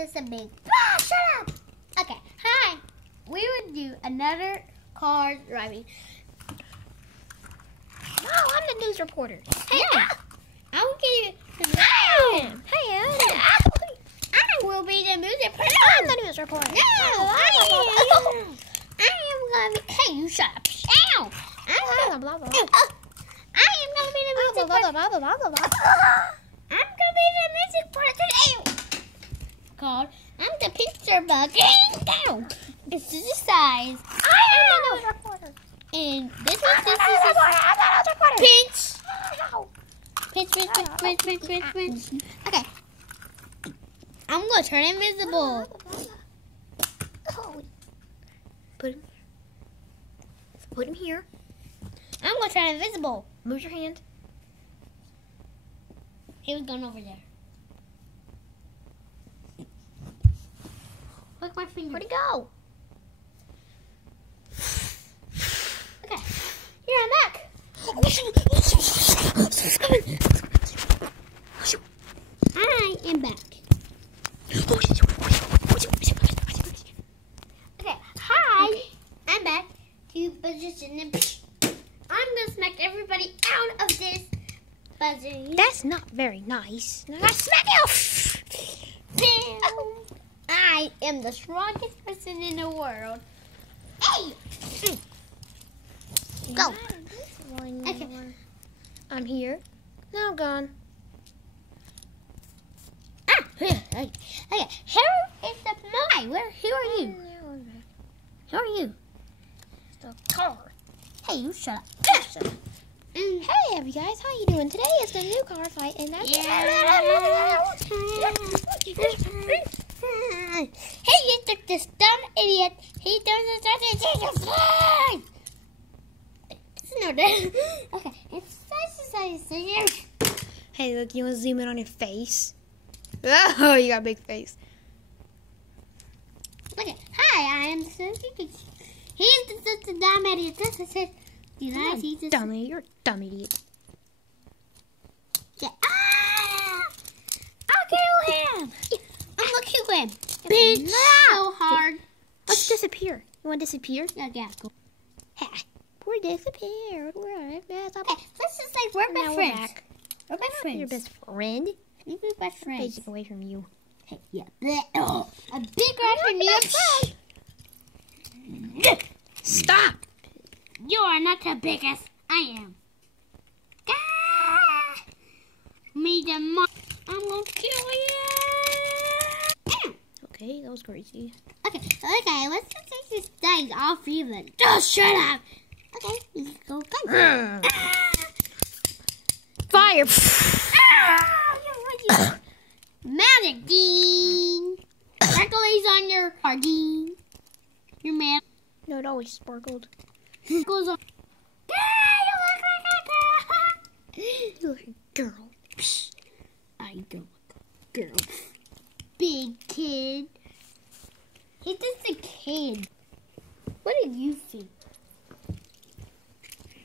this a big. Ah, shut up. Okay, hi. We would do another car driving. No, I'm the news reporter. Hey, Yeah. I will give you. I will be the news reporter. I'm the news reporter. No, I am gonna be. Hey, you shut up. Ow! I am gonna be the music reporter. I'm gonna be the music reporter today. Called I'm the picture bug. Ow! This is the size. I am the news reporter. And this is pinch. Okay. I'm gonna turn invisible. Put him here. I'm gonna turn invisible. Move your hand. He was going over there. Look my finger. Where'd he go? Okay. Here, I'm back. I am back. Okay, hi. I'm back to position and I'm gonna smack everybody out of this buzzing. That's not very nice. Now I smack you. I am the strongest person in the world. Hey! Go. Okay. I'm here. Now I'm gone. Okay. Here is the my. Who are you? Who are you? The car. Hey, you shut up. Hey, you guys, how you doing? Today is the new car fight, and that's Hey, you took this dumb idiot. He doesn't start to take a fly. No, okay, it's nice. Hey, look, you want to zoom in on your face? Oh, you got a big face. Okay, hi, I am Sophie. He's the dumb idiot. This is it. Dummy, you're a dumb idiot. Yeah. Ah! I'll kill him. I'm gonna kill him. Bitch, so hard. Let's disappear. You want to disappear? Yeah, cool. We're disappeared. Okay, let's just say we're best friends. We're best friends. Your best friend? We're best friends. Facing away from you. Hey, yeah. Oh, a big rat from you. Stop! You are not the biggest. I am. Ah! Me the mom. I'm gonna kill you. Okay, that was crazy. Okay, let's just take these things off even. Just shut up. Okay, let's go. Fire! Magic, Dean. Sparklies on your car, Dean. Your man. No, it always sparkled. Goes on. You look like a girl. You look like a girl. I don't look like a girl. Big kid. He's just a kid. What did you see?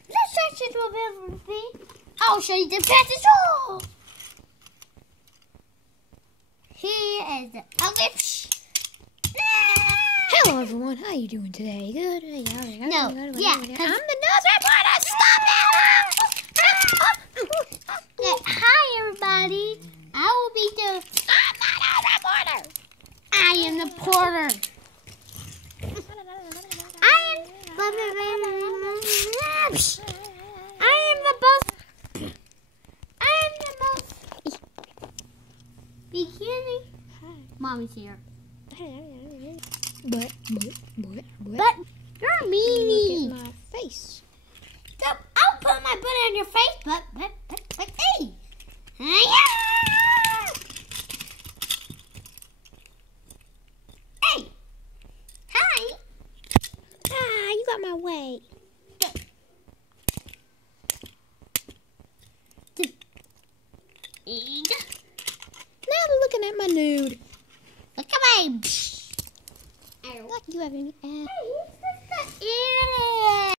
This section will be able to see. I'll show you the fastest hole. Here is the ugly. Hello, everyone. How you doing today? Good. No, yeah. I'm the news reporter. Stop it! Okay, hi, everybody. I will be the. I'm the news reporter. I am the porter. I am the boss. I am the most beginning. Mommy's here. But But you're a meanie. Look at my face. I'll put my butt on your face, but hey. Hey. Hi. You got my way. Now they're looking at my nude. Look at my. Like you have any ass. Hey, he's just an idiot.